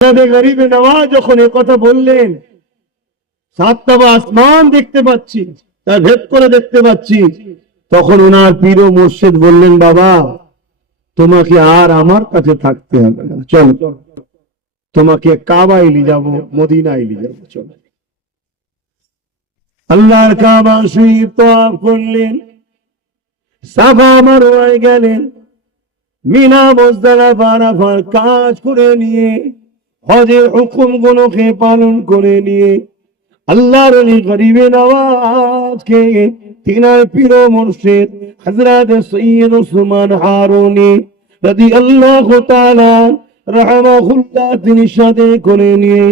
গরিবে নওয়াজ যখন এই কথা বললেন, সাতটা আসমান দেখতে পাচ্ছি, তা ভেদ করে দেখতে পাচ্ছি, তখন ওনার পীর ও মুর্শিদ বললেন, বাবা তোমাকে আর আমার কাছে থাকতে হবে না, চলো তোমাকে কাবায় নিয়ে যাবো, মদিনায় নিয়ে যাবো, চলো। আল্লাহর কাবা শরীফ তওয়াফ করলেন, সাফা মারওয়ায় গেলেন, মিনা মুজদালিফা আরাফার কাজ করে নিয়ে হজের হুকুম গুলোকে পালন করে নিয়ে আল্লাহর ওলি গরিবে নওয়াজকে তিনার পীর ও মুর্শিদ হযরত সৈয়দ উসমান হারুনি রাদিয়াল্লাহু তাআলা রাহমাহুল্লাহ তিনি সাথে করে নিয়ে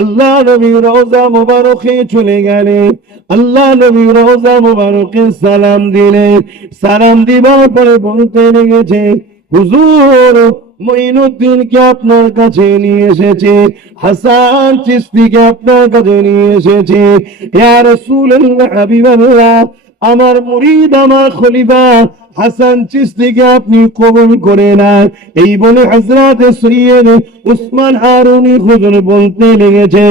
আল্লাহ নবীর রওজা মুবারকে চলে গেলেন। আল্লাহ নবীর রওজা মুবারকে সালাম দিলেন। সালাম দিবার পরে বলতে লেগেছে, হুজুর মঈনুদ্দিনকে আপনার কাছে নিয়ে এসেছে, হাসান চিশতিকে আপনার কাছে নিয়ে এসেছে। ইয়া রাসূলুল্লাহ, হাবিবাল্লাহ, আমার মুরিদ, আমার খলিফা হাসান চিশতিকে আপনি কবুল করে নেন। এই বলে হযরত সৈয়দ উসমান হারুনি হুজুর বলতে লেগেছে,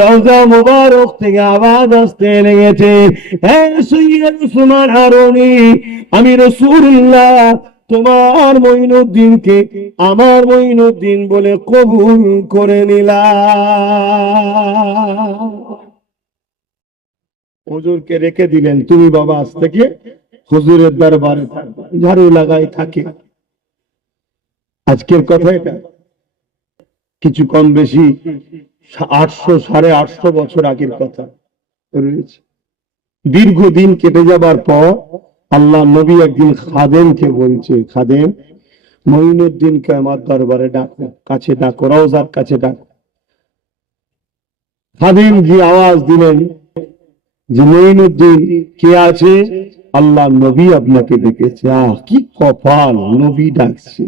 রওজা মুবারক থেকে আওয়াজ আসতে লেগেছে, হে সৈয়দ উসমান হারুনি, আমি রাসূলুল্লাহ তোমার মঈনুদ্দিনকে আমার মঈনুদ্দিন বলে কবুল করে নিলাম। হুজুরকে রেখে দিলেন, তুমি বাবা আজ থেকে হুজুরের দরবারে থাকবে, ঝাড়ু লাগাই থাকে। আজকের কথা এটা, কিছু কম বেশি 800 850 বছর আগের কথা রয়েছে। দীর্ঘদিন কেটে যাবার পর আল্লাহ নবী একদিন খাদেমকে বলছে, খাদেম মঈনুদ্দিনকে আমার দরবারে ডাকো, কাছে ডাকো, রওজার কাছে ডাকো। খাদেম যে আওয়াজ দিলেন যে মঈনুদ্দিন কে আছে? আল্লাহ নবী আপনাকে ডেকেছে। কি কপাল, নবী ডাকছে।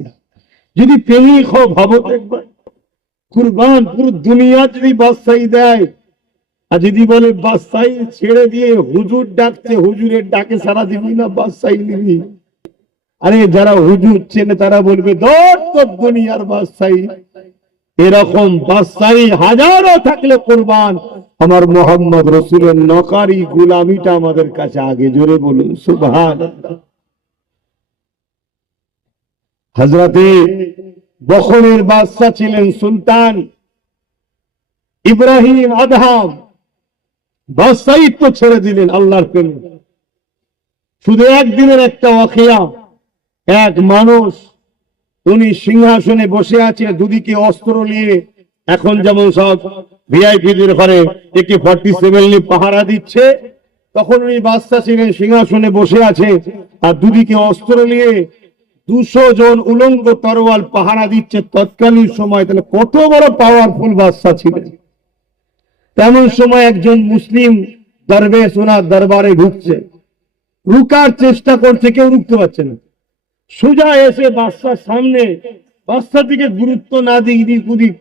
যদি প্রেমিক হও ভাবো একবার, কুরবান পুরো দুনিয়া যদি বাদশাহী দেয়, আর যদি বলে বাদশাহী ছেড়ে দিয়ে হুজুর ডাকছে, হুজুরের ডাকে সারা দিবি না, বাদশাহী নিবি। আরে যারা হুজুর চেনে তারা বলবে দর তোর দুনিয়ার বাদশাহী। এরকম বাদশাহী হাজারো থাকলে কুরবান আমার মোহাম্মদ রাসূলের নকারি গোলামিটা আমাদের কাছে আগে। জোরে বলুন সুবহানাল্লাহ। হযরতে বখরের বাদশা ছিলেন সুলতান ইব্রাহিম আদহাম, বাদশাহিত্ব ছেড়ে দিলেন আল্লাহর প্রেমে। শুধু একদিনের একটা ওয়াকিয়া, এক মানুষ উনি সিংহাসনে বসে আছে, দুদিকে অস্ত্র নিয়ে, এখন যেমন সব ভিআইপিদের ঘরে AK-47 নিয়ে পাহারা দিচ্ছে, তখন উনি বাদশা ছিলেন, সিংহাসনে বসে আছে আর দুদিকে অস্ত্র নিয়ে 200 জন উলঙ্গ তরোয়াল পাহারা দিচ্ছে তৎকালীন সময়। তাহলে কত বড় পাওয়ারফুল বাদশা ছিলেন। তেমন সময় একজন মুসলিম দরবেশ ওনার দরবারে ঢুকছে, রুকার চেষ্টা করছে, কেউ রুখতে পারছে না। সোজা এসে বাদশার সামনে, বাদশার দিকে গুরুত্ব না দিয়ে এদিক ওদিক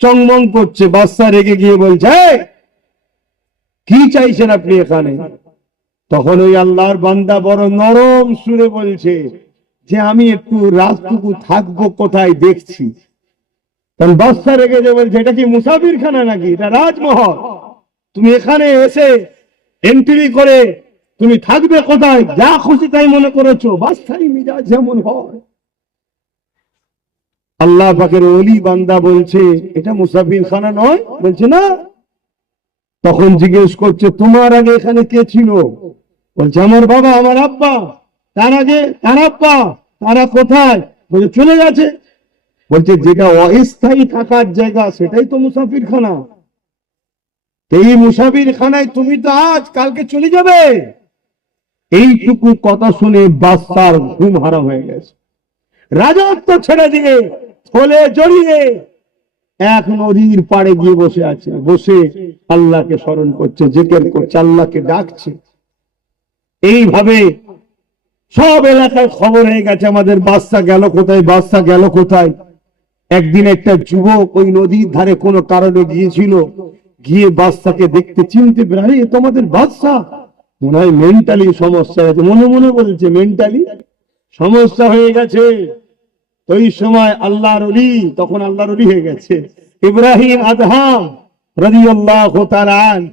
চংমং করছে। বাদশা রেগে গিয়ে বলছে, কি চাইছেন আপনি এখানে? তখন ওই আল্লাহর বান্দা বড় নরম সুরে বলছে যে আমি একটু রাতটুকু থাকবো কোথায় দেখছি। তখন বাদশা রেগে যে বলছে, এটা কি মুসাফির খানা নাকি? এটা রাজমহল, তুমি এখানে এসে এন্ট্রি করে তুমি থাকবে কোথায়? যা খুশি তাই মনে করেছো। বাদশাহী মিজাজ যেমন হয়। আল্লাহ পাকের ওলি বান্দা বলছে এটা মুসাফির খানা নয়। বলছে না। তখন জিজ্ঞেস করছে, তোমার আগে এখানে কে ছিল? বলছে আমার বাবা, আমার আব্বা। তার আগে তার আব্বা, তারা কোথায়? বলছে চলে গেছে। বলছে যেটা অস্থায়ী থাকার জায়গা সেটাই তো মুসাফির খানা। এই মুসাফির খানায় তুমি তো আজ কালকে চলে যাবে। এইটুকু কথা শুনে বাদশার ঘুম হারাম হয়ে গেছে। রাজত্ব ছেড়ে দিয়ে থলে জড়িয়ে এক নদীর পাড়ে গিয়ে বসে আছে, বসে আল্লাহকে স্মরণ করছে, জিকির করছে, আল্লাহকে ডাকছে। এইভাবে সব এলাকায় খবর হয়ে গেছে আমাদের বাদশা গেল কোথায়, বাদশা গেল কোথায়। একদিন একটা যুবক ওই নদীর ধারে কোনো কারণে গিয়েছিল, গিয়ে বাদশাকে দেখতে চিনতে পারে, তোমাদের বাদশা মনে হয় মেন্টালি সমস্যা আছে, মনে মনে বলছে মেন্টালি সমস্যা হয়ে গেছে। ওই সময় আল্লাহর ওলি, তখন আল্লাহর ওলি হয়ে গেছে, ইব্রাহিম আদহাম রাদিয়াল্লাহু তাআলা আনহু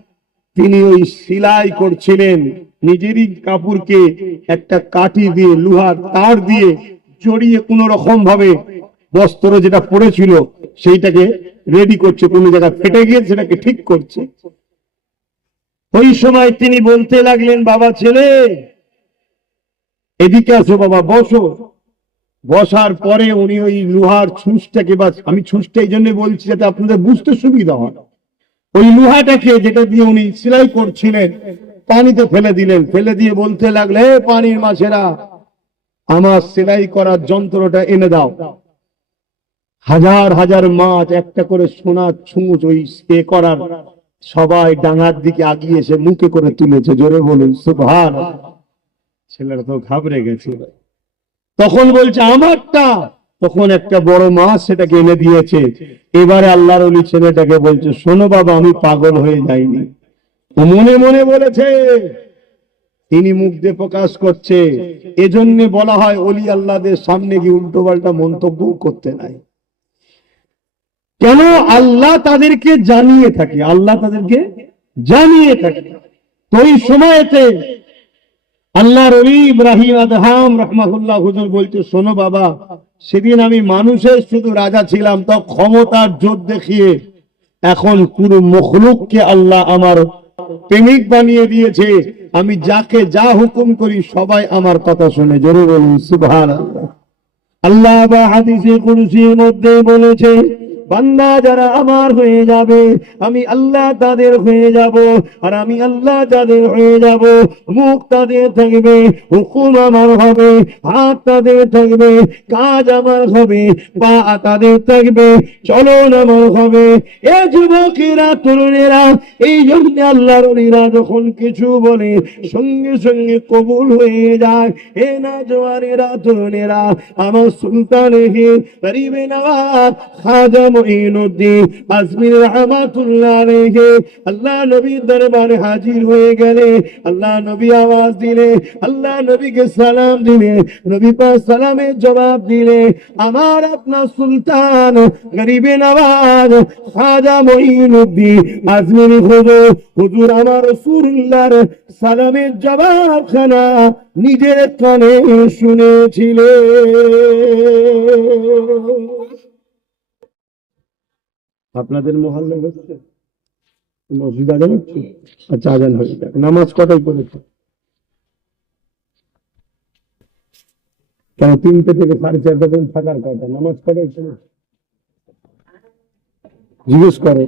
তিনি ওই সেলাই করছিলেন, নিজেরই কাপড়কে একটা কাঠি দিয়ে লোহার তার দিয়ে জড়িয়ে কোন রকম ভাবে বস্ত্র যেটা পড়েছিল সেইটাকে রেডি করছে, কোন জায়গায় ফেটে গিয়ে সেটাকে ঠিক করছে। ওই সময় তিনি বলতে লাগলেন, বাবা ছেলে এদিকে আসো, বাবা বসো। বসার পরে উনি ওই লোহার ছুঁচটাকে, বা আমি ছুঁচটা এই জন্য বলছি যাতে আপনাদের বুঝতে সুবিধা হয়, ওই লোহাটাকে যেটা দিয়ে উনি সেলাই করছিলেন পানিতে ফেলে দিলেন। ফেলে দিয়ে বলতে লাগলে, হে পানির মাছেরা, আমার সেলাই করার যন্ত্রটা এনে দাও। হাজার হাজার মাছ একটা করে সোনার ছুঁচ ওই স্প্রে করার সবাই ডাঙার দিকে আগিয়ে এসে মুখে করে তুলেছে। জোরে বলুন সুবহানাল্লাহ। ছেলেরা তো ঘাবড়ে গেছে। তখন বলছে আমারটা। তখন একটা বড় মাছ সেটাকে এনে দিয়েছে। এবারে আল্লাহর ওলি ছেলেটাকে বলছে, শোনো বাবা, আমি পাগল হয়ে যাইনি। ও মনে মনে বলেছে, তিনি মুখ দিয়ে প্রকাশ করছে। এজন্য বলা হয় ওলি আল্লাহদের সামনে গিয়ে উল্টো পাল্টা মন্তব্য করতে নাই। কেন? আল্লাহ তাদেরকে জানিয়ে থাকে, আল্লাহ তাদেরকে জানিয়ে থাকে। তো এই সময়তে আল্লাহর ওলি ইব্রাহিম আদহাম রাহমাহুল্লাহ হুজুর বলছে, শোনো বাবা, সেদিন আমি মানুষের শুধু রাজা ছিলাম, তো ক্ষমতার জোর দেখিয়ে এখন পুরো মখলুককে আল্লাহ আমার প্রেমিক বানিয়ে দিয়েছে। আমি যাকে যা হুকুম করি সবাই আমার কথা শুনে। জোরে বলুন সুবহানাল্লাহ। আল্লাহ বা হাদিসে কুরসির মধ্যে বলেছে, বান্দা যারা আমার হয়ে যাবে আমি আল্লাহ তাদের হয়ে যাব, আর আমি আল্লাহ তাদের হয়ে যাব। মুখ তাদের থাকবে, হুকুম আমার হবে, হাত তাদের থাকবে, কাজ আমার হবে, পা তাদের থাকবে, চলন আমার হবে। এ যুবকেরা, তরুণেরা, এই জন্য আল্লাহর ওলিরা যখন কিছু বলে সঙ্গে সঙ্গে কবুল হয়ে যায়। এ না জওয়ানেরা, তরুণেরা, আমার সুলতান গরিবে নওয়াজ খাজা মুঈনুদ্দিন আজমির রাহমাতুল্লাহ আলাইহি আল্লাহ নবীর দরবারে হাজির হয়ে গেলে, আল্লাহ নবী আওয়াজ দিলে, আল্লাহ নবীকে সালাম দিলে, নবী পাক সালামের জবাব দিলে, আমার আপনার সুলতান গরিবে নওয়াজ খাজা মুঈনুদ্দিন আজমির হুজুর আমার রাসূলুল্লাহর সালামের জবাবখানা নিজের কানে শুনেছিলেন। আপনাদের মহল্লা হচ্ছে মসজিদ আজান হচ্ছে? আচ্ছা, আজান হয়ে যাক। নামাজ কটায় পড়েছে? কেন 3টে থেকে 4:30 পর্যন্ত থাকার কথা? নামাজ কটায় পড়েছে জিজ্ঞেস করে।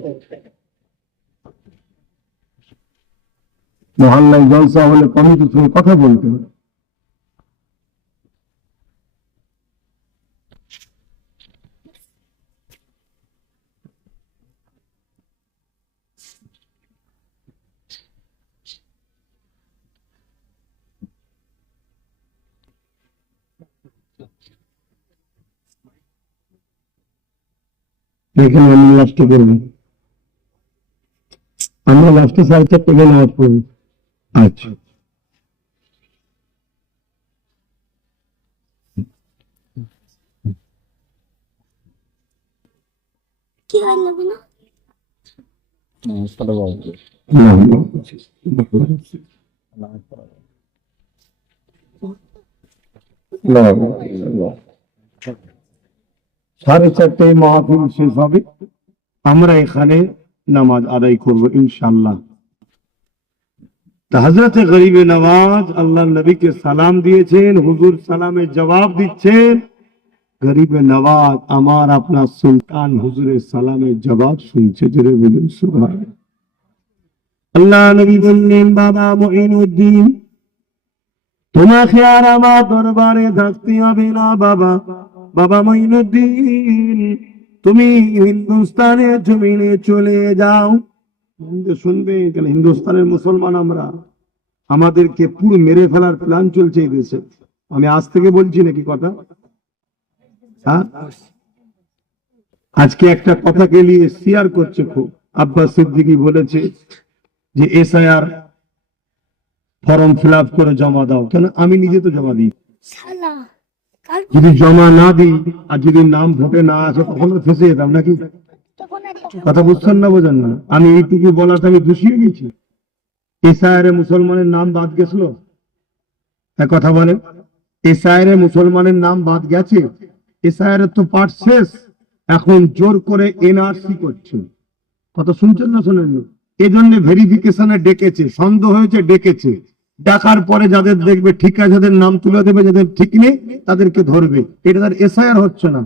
মহল্লায় জলসা হলে কমিটির সঙ্গে কথা বলতে হবে। এখানে আমি লাস্টে করবো, আমরা লাস্টে 4:30 থেকে নামাজ পড়বো। আচ্ছা, কি হয় লাগবে না? সাড়ে 4টায় মাহফিল শেষ হবে, আমরা এখানে নামাজ আদায় করবো ইনশাআল্লাহ। হযরত গরিবে নওয়াজ আল্লাহ নবীকে সালাম দিয়েছেন, হুজুর সালামের জবাব দিচ্ছেন। গরিবে নওয়াজ আমার আপনার সুলতান হুজুরের সালামের জবাব শুনছে। জোরে বলুন সুবহানাল্লাহ। আল্লাহ নবী বললেন, বাবা মুঈনুদ্দিন, তোমাকে আর আমার দরবারে থাকতে হবে না। বাবা মুঈনুদ্দিন, তুমি হিন্দুস্তানের জমিনে চলে যাও। শুনবে কেন? হিন্দুস্তানের মুসলমান আমরা, আমাদেরকে পুরো মেরে ফেলার প্ল্যান চলছে এই দেশে। আমি আজ থেকে বলছি নাকি কথা? হ্যাঁ, আজকে একটা কথাকে নিয়ে শেয়ার করছে খুব। আব্বাস সিদ্দিকী বলেছে যে এসআইআর ফর্ম ফিল আপ করে জমা দাও। কেন? আমি নিজে তো জমা দিই। যদি জমা না দিই আর যদি নাম ভোটে না আসে তখন ফেসে যেতাম নাকি? কথা বুঝছেন না, বোঝেন না? আমি এইটুকু বলাটা আমি দোষিয়ে গেছি? এসআইআর মুসলমানের নাম বাদ গেছিল? এক কথা বলে, এসআইআর মুসলমানের নাম বাদ গেছে? এসআইআর তো পার্ট শেষ, এখন জোর করে এনআরসি করছে। কথা শুনছেন না শোনেন? এজন্য ভেরিফিকেশনে ডেকেছে, সন্দেহ হয়েছে ডেকেছে, ডাকার পরে যাদের দেখবে ঠিক আছে যাদের নাম তুলে দেবে, যাদের ঠিক নেই তাদেরকে ধরবে। এটা তার এসআইআর হচ্ছে না।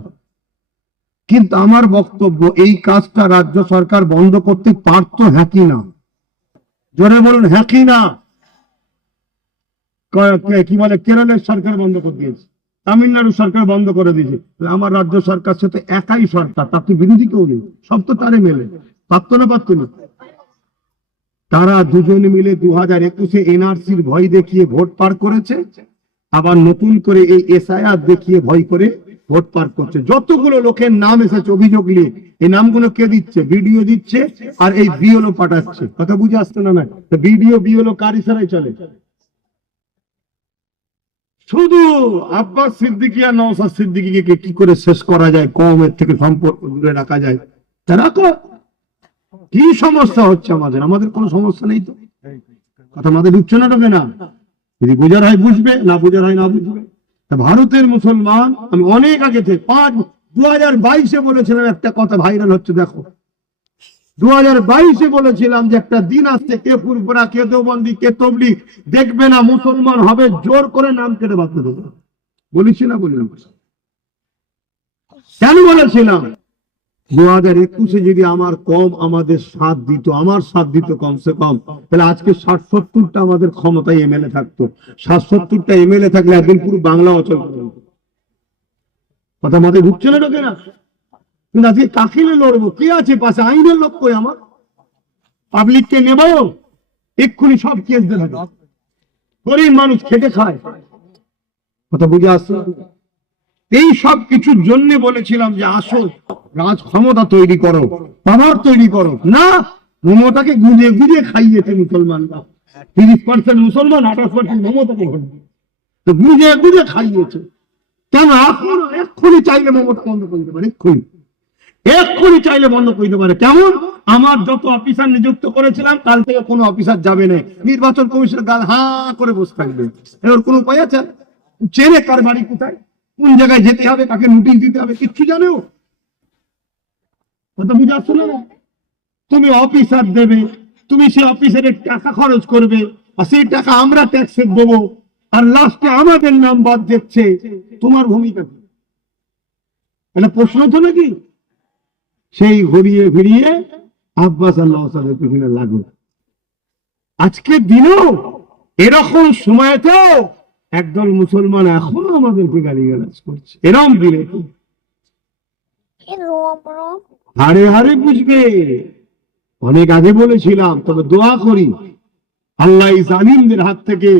কিন্তু আমার বক্তব্য, এই কাজটা রাজ্য সরকার বন্ধ করতে পারতো, হ্যাঁ কি না? জোরে বলুন হ্যাঁ কি না? কি বলে, কেরলের সরকার বন্ধ করে দিয়েছে, তামিলনাড়ু সরকার বন্ধ করে দিয়েছে, আমার রাজ্য সরকার সাথে একাই সরকার, তার তো বিরোধী কেউ নেই, সব তো তারে মেলে। পারতো না? পারতো না? তারা দুজন মিলে 2021-এ এনআরসির ভয় দেখিয়ে ভোট পার করেছে, আবার নতুন করে এই এসআইআর দেখিয়ে ভয় করে ভোট পার করছে। যতগুলো লোকের নাম এসেছে অভিযোগ নিয়ে, এই নামগুলো কে দিচ্ছে? বিডিও দিচ্ছে, আর এই বিএলও পাঠাচ্ছে। কথা বুঝে আসছে না? না, বিডিও বিএলও কার ইশারায় চলে? শুধু আব্বাস সিদ্দিকী আর নওশাদ সিদ্দিকীকে কি করে শেষ করা যায়, কওমের থেকে সম্পর্ক দূরে রাখা যায়, তারা কি সমস্যা হচ্ছে আমাদের? আমাদের কোনো সমস্যা নেই তো। কথা আমাদের ঢুকছে না, ঢোকে না? যদি বোঝার হয় বুঝবে, না বোঝার হয় না বুঝবে। ভারতের মুসলমান, আমি অনেক আগে থেকে 2022-এ বলেছিলাম একটা কথা, ভাইরাল হচ্ছে দেখো। 2022-এ বলেছিলাম যে একটা দিন আসছে, কে ফুরফুরা, কে দেওবন্দি, কে তবলিগ দেখবে না মুসলমান হবে, জোর করে নাম কেটে বাঁচতে দেবো। বলেছি না? বললাম কেন বলেছিলাম? 2021-এ যদি আমার কম আমাদের সাথ দিত, আমার সাথ দিত কমসে কম, তাহলে আজকে 60-70টা আমাদের ক্ষমতায় এমএলএ থাকতো। 60-70টা এমএলএ থাকলে একদিন পুরো বাংলা অচল করে। কথা আমাদের ঢুকছে না, ঢোকে না? কিন্তু আজকে কাকে লড়বো? কে আছে পাশে? আইনের লোক কই আমার? পাবলিককে নেব, এক্ষুনি সব কেস দেবে। গরিব মানুষ খেটে খায়। কথা বুঝে আসছে? এই সব কিছুর জন্য বলেছিলাম যে আসো, রাজ ক্ষমতা তৈরি করো, পাওয়ার তৈরি করো। না, মমতাকে গুঁজে গুঁজে খাইয়েছে মুসলমানরা। 30% মুসলমান, 28% মমতাকে তো গুঁজে গুঁজে খাইয়েছে। কেন? এখন এক্ষুনি চাইলে মমতা বন্ধ করে দিতে পারে, এক্ষুনি চাইলে বন্ধ করে দিতে পারে। কেমন? আমার যত অফিসার নিযুক্ত করেছিলাম, কাল থেকে কোনো অফিসার যাবে না, নির্বাচন কমিশনের গাল হা করে বসে থাকবে। এর কোনো উপায় আছে? চেনে কার বাড়ি কোথায়, কোন জায়গায় যেতে হবে, কাকে নোটিশ দিতে হবে, কিচ্ছু জানেও। কথা বুঝে আসছো না? তুমি অফিসার দেবে, তুমি সেই অফিসারের টাকা খরচ করবে, আর সেই টাকা আমরা ট্যাক্সে দেবো, আর লাস্টে আমাদের নাম বাদ দিচ্ছে। তোমার ভূমিকা কি? এটা প্রশ্ন তো নাকি? সেই ঘুরিয়ে ফিরিয়ে আব্বাস আর নওশাদের পিছনে লাগো। আজকের দিনেও এরকম সময়তেও একদল মুসলমান এখনো আমাদেরকে গালিগালাজ করছে। এরকম দিনে হারে হারে বুঝবে। অনেক আগে বলেছিলাম, তবে দোয়া করি আল্লাহ জালিমদের হাত থেকে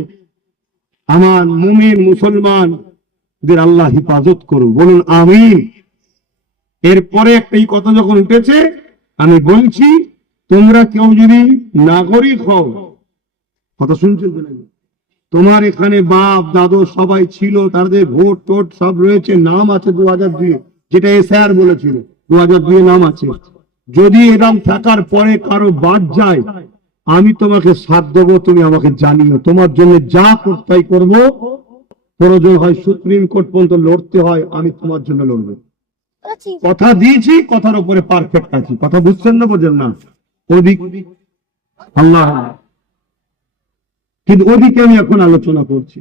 আমার মুমিন মুসলমানদের আল্লাহ হেফাজত করুন। বলুন আমিন। এরপরে একটাই কথা যখন উঠেছে, আমি বলছি, তোমরা কেউ যদি নাগরিক হও, কথা শুনছেন তো নাকি? তোমার এখানে বাপ দাদু সবাই ছিল, তাদের ভোট টোট সব রয়েছে, নাম আছে 2002, যেটা এসআইআর বলেছিল 2002 নাম আছে। যদি এরকম থাকার পরে কারো বাদ যায়, আমি তোমাকে সাথ দেবো, তুমি আমাকে জানিও, তোমার জন্য যা করতে করবো। প্রয়োজন হয় সুপ্রিম কোর্ট পর্যন্ত লড়তে হয়, আমি তোমার জন্য লড়বো। কথা দিয়েছি, কথার উপরে পারফেক্ট আছি। কথা বুঝছেন না? বোঝেন না? ওদিক আল্লাহ, কিন্তু ওদিকে আমি এখন আলোচনা করছি।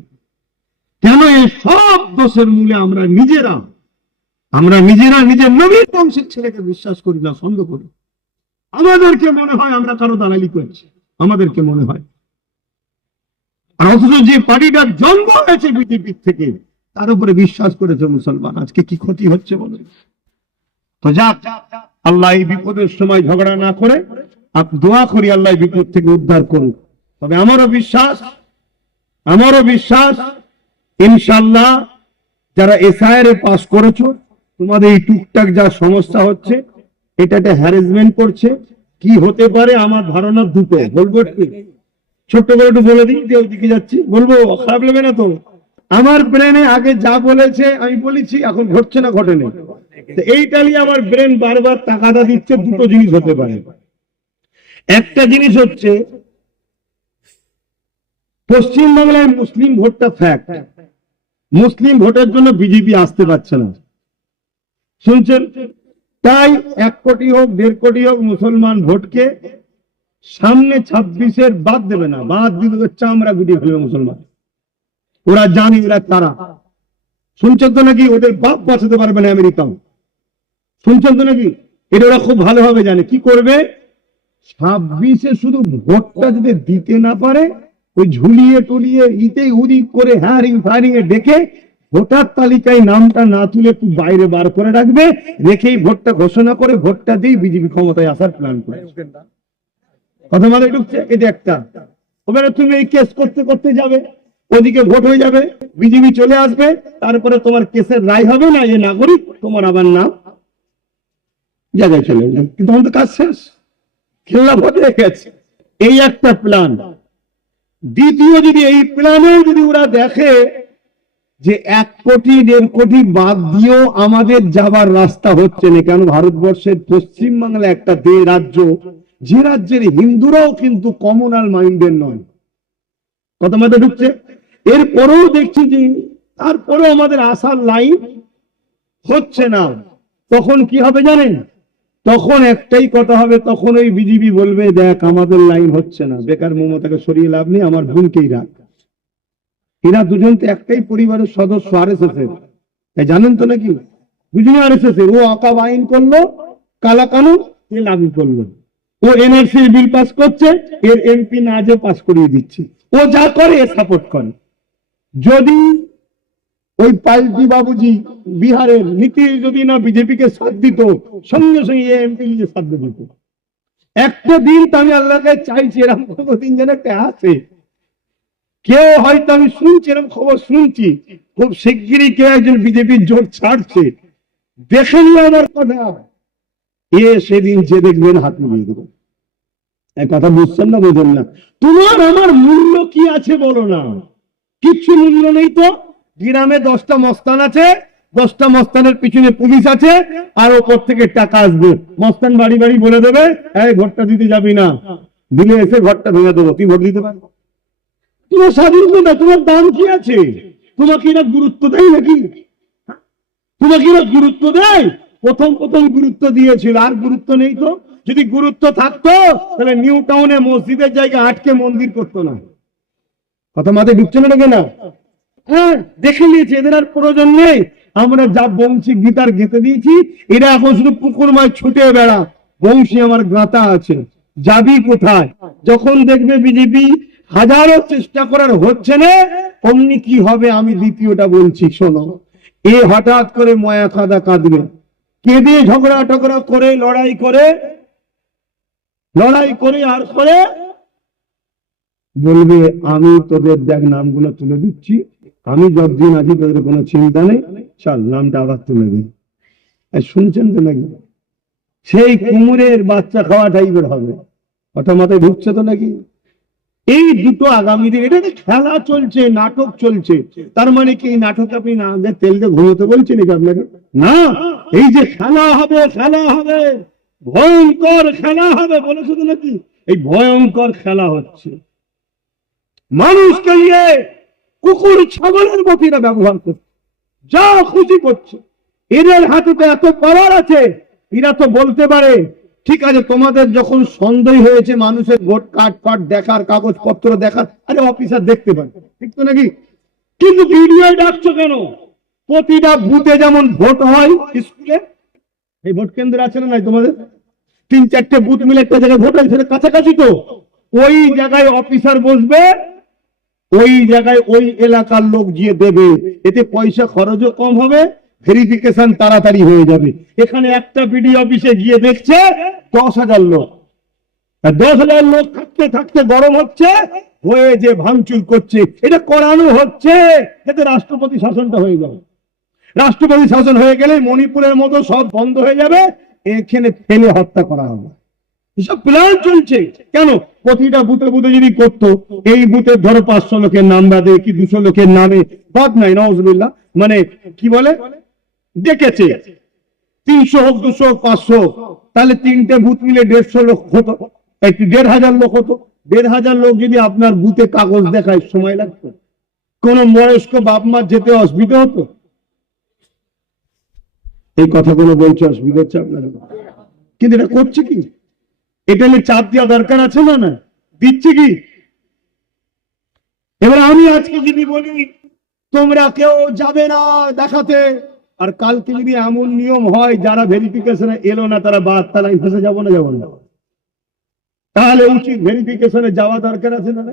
কেন এই সব দোষের মূলে আমরা নিজেরা নিজের নবীর বংশের ছেলেকে বিশ্বাস করি না, সন্দেহ করি। আমাদেরকে মনে হয় আমরা কারো দালালি করছি, আমাদেরকে মনে হয়। আর অথচ যে পার্টিটার জন্ম হয়েছে বিজেপির থেকে, তার উপরে বিশ্বাস করেছে মুসলমান। আজকে কি ক্ষতি হচ্ছে বলে? তো যাক, আল্লাহ এই বিপদের সময় ঝগড়া না করে দোয়া করি আল্লাহ বিপদ থেকে উদ্ধার করুন। তবে আমারও বিশ্বাস ইনশাআল্লাহ যারা এসআইআর পাস করেছো, তোমাদের এই টুকটাক যা সমস্যা হচ্ছে, এটা একটা হ্যারাসমেন্ট করছে। কি হতে পারে আমার ধারণা দুটো, বলবো একটু ছোট্ট করে একটু বলে দিই, যে ওইদিকে যাচ্ছি, বলবো খারাপ লাগবে না তো? আমার ব্রেনে আগে যা বলেছে আমি বলেছি, এখন ঘটছে না ঘটেনি, এইটা নিয়ে আমার ব্রেন বারবার তাকাদা দিচ্ছে। দুটো জিনিস হতে পারে। একটা জিনিস হচ্ছে পশ্চিমবাংলায় মুসলিম ভোটটা ফ্যাক্ট, মুসলিম ভোটের জন্য বিজেপি আসতে পারছে না, শুনছেন? তাই 1 কোটি হোক 1.5 কোটি হোক মুসলমান ভোটকে সামনে 26-এর বাদ দেবে না, বাদ দিলে চামড়া গুটিয়ে ফেলবে মুসলমান। ওরা জানি ওরা তারা, শুনছেন তো নাকি? ওদের বাপ বাঁচাতে পারবে না আমেরিকাও, শুনছেন তো নাকি? এটা ওরা খুব ভালোভাবে জানে। কি করবে? 26-এ শুধু ভোটটা যদি দিতে না পারে, ওই ঝুলিয়ে টুলিয়ে ইতে উদি করে হ্যারিং ফায়ারিং এ ডেকে ভোটার তালিকায় নামটা না তুলে একটু বাইরে বার করে রাখবে, রেখেই ভোটটা ঘোষণা করে ভোটটা দিয়ে বিজেপি ক্ষমতায় আসার প্ল্যান করে। কথা মাথায় ঢুকছে? এটা একটা। ওখানে তুমি এই কেস করতে করতে যাবে, ওদিকে ভোট হয়ে যাবে, বিজেপি চলে আসবে, তারপরে তোমার কেসের রায় হবে না, এ নাগরিক, তোমার আবার নাম জায়গায় চলে যাবে, কিন্তু আমাদের কাজ শেষ, খেলা হয়ে গেছে। এই একটা প্ল্যান। দ্বিতীয়, যদি এই প্ল্যানেও যদি ওরা দেখে যে 1 কোটি 1.5 কোটি বাদ দিয়েও আমাদের যাবার রাস্তা হচ্ছে না, কেন ভারতবর্ষের পশ্চিমবাংলা একটা রাজ্য, যে রাজ্যের হিন্দুরাও কিন্তু কমনাল মাইন্ডের নয়। কথা মাথায় ঢুকছে? এরপরেও দেখছি যে তারপরেও আমাদের আসার লাইন হচ্ছে না। তখন কি হবে জানেন? তখন একটাই কথা হবে, তখন ওই বিজেপি বলবে দেখ আমাদের লাইন হচ্ছে না, বেকার মমতাকে সরিয়ে লাভ নেই, আমার বোনকেই রাখ। এরা দুজন তো একটাই পরিবারের সদস্য, আরএসএস এর, জানেন তো নাকি? দুজনে আরএসএস এর। ও আকাব আইন করলো, কালা কানুন এ লাগু করলো। ও এনআরসি বিল পাস করছে, এর এমপি না যে পাস করিয়ে দিচ্ছে। ও যা করে এ সাপোর্ট করে। যদি ওই পাল্টি বাবুজি বিহারের নীতিশ যদি না বিজেপিকে সাথ দিত, সঙ্গে সঙ্গে এমপি নিজে সাথ দিত। একটা দিন তো আমি আল্লাহকে চাইছি এরকম কোনদিন যেন একটা আসে। কেউ হয়তো, আমি শুনছি এরকম খবর শুনছি, খুব শিগগিরই কেউ একজন বিজেপির জোট ছাড়ছে, দেখে নিয়ে আমার কথা, এ সেদিন যে দেখবেন হাত মিলিয়ে দেবেন। এক কথা বুঝছেন না? বোঝেন না? তোমার আমার মূল্য কি আছে বলো না? কিচ্ছু মূল্য নেই তো। গ্রামে 10টা মস্তান আছে, 10টা মস্তানের পিছনে পুলিশ আছে, আর ওপর থেকে টাকা আসবে। মস্তান বাড়ি বাড়ি বলে দেবে, এই ভোটটা দিতে যাবি না, দিলে এসে ঘরটা ভেঙে দেবো, তুই ভোট দিতে পারবো? তোমার স্বাধীনতা, তোমার দাম কি আছে? তোমাকে এরা গুরুত্ব দেয় নাকি? তোমাকে এরা গুরুত্ব দেয়? প্রথম প্রথম গুরুত্ব দিয়েছিল, আর গুরুত্ব নেই তো। যদি গুরুত্ব থাকতো তাহলে নিউ টাউনে মসজিদের জায়গা আটকে মন্দির করতো না। কথা মাথায় ঢুকছে না কেন? হ্যাঁ, দেখে নিয়েছি, এদের আর প্রয়োজন নেই। আমরা যা বংশী গীতার গেঁথে দিয়েছি, এরা এখন শুধু পুকুর মাছ ছুটে বেড়া। বংশী আমার গাঁথা আছে, যাবি কোথায়? যখন দেখবে বিজেপি হাজারো চেষ্টা করার হচ্ছে না, অমনি কি হবে আমি দ্বিতীয়টা বলছি, শোনো। এ হঠাৎ করে ময়া কাঁদা কাঁদবে, কেঁদে ঝগড়া টগড়া করে লড়াই করে আর করে বলবে আমি তোদের দেখ নামগুলো তুলে দিচ্ছি, আমি যতদিন আছি তোদের কোনো চিন্তা নেই, চল নামটা আবার তুলে দিই। শুনছেন তো নাকি? সেই কুমুরের বাচ্চা খাওয়া টাইপের হবে। কথা মাথায় ঢুকছে তো নাকি? এই দুটো আগামী দিন, এটা খেলা চলছে, নাটক চলছে। তার মানে কি এই নাটক আপনি না তেল দিয়ে ঘুমোতে বলছেন নাকি আপনাকে? না, এই যে খেলা হবে, খেলা হবে, ভয়ঙ্কর খেলা হবে বলেছে তো নাকি? এই ভয়ঙ্কর খেলা হচ্ছে। মানুষকে নিয়ে কুকুর ছাগলের মতো এরা ব্যবহার করছে, যা খুশি করছে। এদের হাতে তো এত পাওয়ার আছে, এরা তো বলতে পারে ঠিক আছে তোমাদের যখন সন্দেহ হয়েছে মানুষের ভোট কার্ড ফাট দেখার, কাগজপত্র দেখার, আরে অফিসার দেখতে পারে, ঠিক তো নাকি? কিন্তু ভিডিও ডাকছো কেন? প্রতিটা বুথে যেমন ভোট হয় স্কুলে, এই ভোট কেন্দ্র আছে না নাই তোমাদের? 3-4টে বুথ মিলে একটা জায়গায় ভোট হয়, সেটা কাছাকাছি তো। ওই জায়গায় অফিসার বসবে, ওই জায়গায় ওই এলাকার লোক গিয়ে দেবে, এতে পয়সা খরচও কম হবে, ভেরিফিকেশন তাড়াতাড়ি হয়ে যাবে। এখানে একটা বিডি অফিসে গিয়ে দেখছে 10,000 লোক, 10,000 লোক থাকতে থাকতে গরম হচ্ছে, হয়ে যে ভাঙচুর করছে, এটা করানো হচ্ছে যাতে রাষ্ট্রপতি শাসনটা হয়ে যাবে। রাষ্ট্রপতি শাসন হয়ে গেলে মণিপুরের মতো সব বন্ধ হয়ে যাবে, এখানে ফেলে হত্যা করা হবে। এসব প্ল্যান চলছে। কেন? প্রতিটা বুথে বুথে যদি করতো, এই বুথে ধরো 500 লোকের নাম বাদে কি 200 লোকের নামে বাদ নাই, নাউজুবিল্লাহ, মানে কি বলে ডেকেছে, 300 হোক 200 হোক 500, তাহলে 3টে বুথ মিলে 150 লোক হতো, 1,500 লোক হতো। 1,500 লোক যদি আপনার বুথে কাগজ দেখায় সময় লাগতো? কোন বয়স্ক বাপ মা যেতে অসুবিধা হতো? এই কথাগুলো বলছে অসুবিধা হচ্ছে আপনার, কিন্তু এটা করছে কি? এটা নিয়ে চাপ দেওয়া দরকার আছে না? না দিচ্ছে কি? এবার আমি আজকে যদি বলি তোমরা কেউ যাবে না দেখাতে, আর কালকে যদি এমন নিয়ম হয় যারা ভেরিফিকেশনে এলো না তারা বাদ, তাহলে আমি ফেসে যাবো না যাবো না? তাহলে উচিত ভেরিফিকেশনে যাওয়া দরকার আছে না?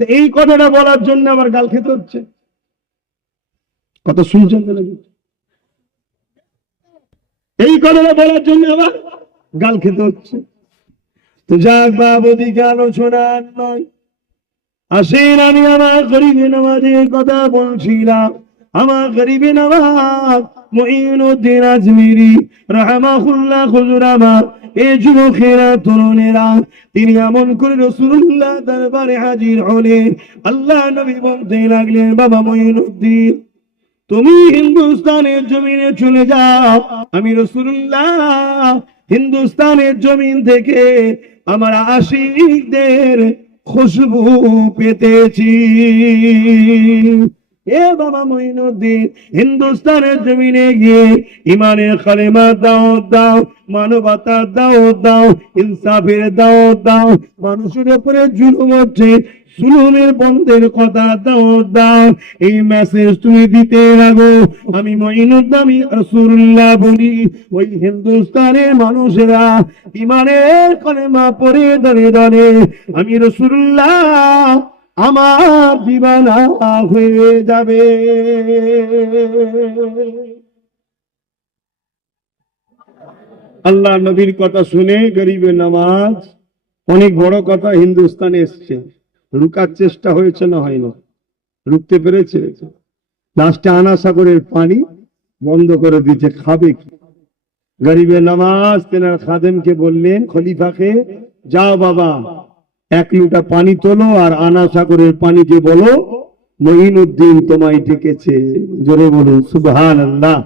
তো এই কথাটা বলার জন্য আবার গাল খেতে হচ্ছে। কথা শুনছেন তো নাকি? এই কথাটা বলার জন্য আবার গাল খেতে হচ্ছে। তো যাক বাবদিকে আলোচনা নয়, আসেন আমি আমার গরিবে নামাজের কথা বলছিলাম। আমার গরিবে নামাজ মুঈনুদ্দিন আজমিরি রাহমাহুল্লাহ হুজুর আমার এই যুবকেরা তরুণেরা তিনি এমন করে রাসূলুল্লাহ দরবারে হাজির হলেন। আল্লাহ নবী বলতে লাগলেন, বাবা মুঈনুদ্দিন তুমি হিন্দুস্তানের জমিনে চলে যাও, আমি রাসূলুল্লাহ হিন্দুস্তানের জমিন থেকে আমার আশিকদের খুশবু পেতেছি। এ বাবা মুঈনুদ্দিন হিন্দুস্তানের জমিনে গিয়ে ইমানের কালেমা দাওয়াত দাও, মানবতার দাওয়াত দাও, ইনসাফের দাওয়াত দাও, মানুষের উপরে জুলুম হচ্ছে জুলুমের বন্ধের কথা দাওয়াত দাও। এই মেসেজ তুমি দিতে লাগো। আমি মুঈনুদ্দিন রাসূলুল্লাহ বলি, ওই হিন্দুস্তানের মানুষেরা ইমানের কালেমা পড়ে দলে দলে আমি রাসূলুল্লাহ আমার দিবানা হয়ে যাবে। আল্লাহ নবীর কথা শুনে গরিবে নামাজ অনেক বড় কথা হিন্দুস্তানে এসছে, রুকার চেষ্টা হয়েছে না হয়নি? রুখতে পেরেছে? লাস্টে আনা সাগরের পানি বন্ধ করে দিয়েছে, খাবে কি? গরিবে নামাজ তেনার খাদেমকে বললেন, খলিফাকে, যাও বাবা 1 লিটার পানি তোলো আর আনা সাগরের পানিকে বলো মুঈনুদ্দিন তোমায় ডেকেছে। জোরে বলুন সুবহানাল্লাহ।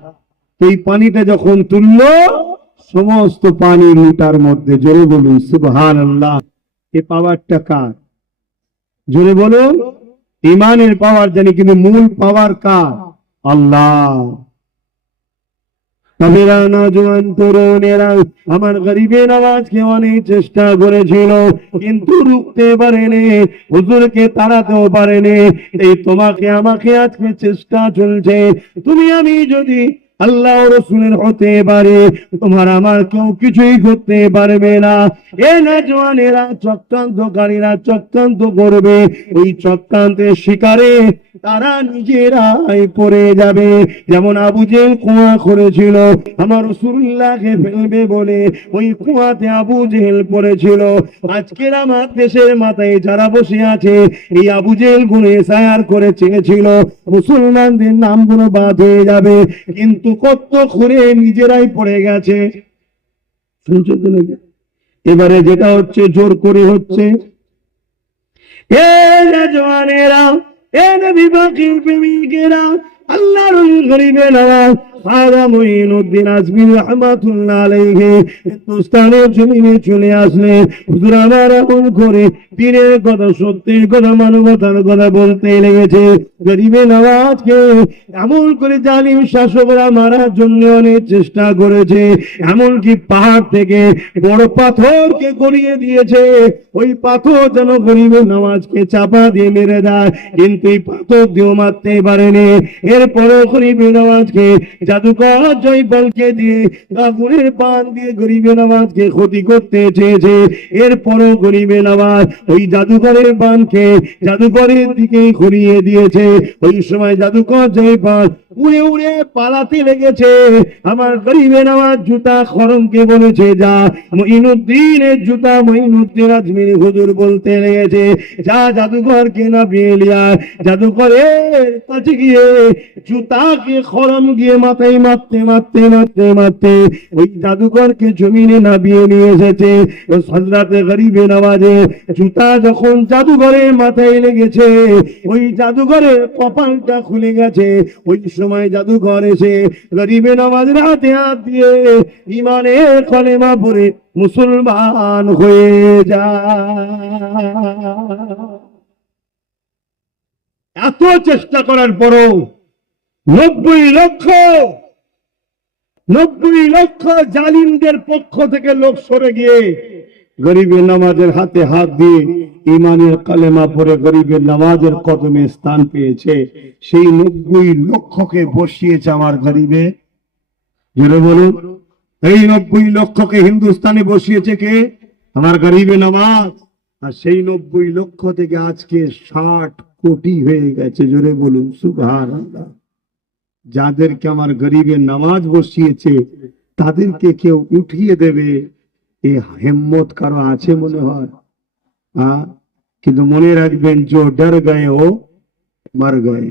এই পানিটা যখন তুললো সমস্ত পানি লুটার মধ্যে, জোরে বলুন সুবহানাল্লাহ। এ পাওয়ারটা কার? জোরে বলুন। ইমানের পাওয়ার জানি, কিন্তু মূল পাওয়ার কার? আল্লাহ। আমার গরিবে নামাজকে অনেক চেষ্টা করেছিল কিন্তু রুখতে পারেনি, হুজুরকে তাড়াতেও পারেনি। এই তোমাকে আমাকে আজকে চেষ্টা চলছে, তুমি আমি যদি আল্লাহ রাসূলের হতে পারে তোমার আমার কেউ কিছুই করতে পারবে না। এ নওজওয়ানেরা চক্রান্তকারীরা চক্রান্ত করবে, ওই চক্রান্তের শিকারে তারা নিজেরাই পড়ে যাবে। যেমন আবু জেহেল কুয়া করেছিল আমার রাসূলুল্লাহকে ফেলবে বলে, ওই কুয়াতে আবু জেহেল পড়েছিল। আজকের আমার দেশের মাথায় যারা বসে আছে এই আবু জেহেল গুলো এসআইআর করে চেয়েছিল মুসলমানদের নামগুলো বাদ হয়ে যাবে, কিন্তু কত করে নিজেরাই পড়ে গেছে। শুনছেন তো নাকি? এবারে যেটা হচ্ছে জোর করে হচ্ছে। এ নওজওয়ানেরা, এ নবী পাকের প্রেমিকেরা, আল্লাহর গরিবে নামাজ খাজা মুঈনুদ্দিন আজমিরি রাহমাতুল্লাহ আলাইহি হিন্দুস্তানের জমিনে চলে আসলেন। হুজুর আমার এমন করে পীরের কথা, সত্যের কথা, মানবতার কথা বলতে লেগেছে। গরিবে নামাজকে এমন করে জালিম শাসকরা মারার জন্য অনেক চেষ্টা করেছে, এমনকি পাহাড় থেকে বড় পাথরকে গড়িয়ে দিয়েছে। ওই পাথর যেন গরিবে নামাজকে চাপা দিয়ে মেরে দেয়, কিন্তু এই পাথর দিয়েও মারতে পারেনি। এরপরও গরিবে নামাজকে জাদুকর জয়পালকে দিয়ে কাপুরের পান দিয়ে গরিবে নামাজকে ক্ষতি করতে চেয়েছে। এরপরও গরিবে নামাজ ওই জাদুকরের পানকে জাদুকরের দিকে ঘুরিয়ে দিয়েছে। ওই সময় জাদুকর জয়পাল উড়ে উড়ে পালাতে লেগেছে। আমার গরিবে নামাজ জুতা খরমকে বলেছে, যা মুঈনুদ্দিনের জুতা মুঈনুদ্দিন আজমিরি হুজুর বলতে লেগেছে, যা জাদুকরকে না পেলিয়া। জাদুকরের কাছে গিয়ে জুতাকে খরম গিয়ে মাথায় মারতে মারতে মারতে মারতে ওই জাদুকরকে জমিনে নামিয়ে নিয়ে এসেছে। হযরতে গরিবে নামাজে জুতা যখন জাদুকরের মাথায় লেগেছে, ওই জাদুকরের কপালটা খুলে গেছে। ওই সময় সময় জাদুঘর এসে গরিবে নামাজের হাতে হাত দিয়ে ইমানের কলেমা পড়ে মুসলমান হয়ে যায়। এত চেষ্টা করার পরও 90 লক্ষ জালিমদের পক্ষ থেকে লোক সরে গিয়ে গরিবের নামাজের হাতে হাত দিয়ে ইমানের কালেমা পড়ে গরিবের নামাজের কদমে স্থান পেয়েছে। সেই 90 লক্ষকে বসিয়েছে আমার গরিবে। জোরে বলুন, এই 90 লক্ষকে হিন্দুস্তানে বসিয়েছে কে? আমার গরিবে নামাজ। আর সেই 90 লক্ষ থেকে আজকে 60 কোটি হয়ে গেছে। জোরে বলুন সুবহানাল্লাহ। যাদেরকে আমার গরিবের নামাজ বসিয়েছে তাদেরকে কেউ উঠিয়ে দেবে এ হিম্মত কারো আছে মনে হয়? কিন্তু মনে রাখবেন, যে ডর গয়ে ও মার গয়ে।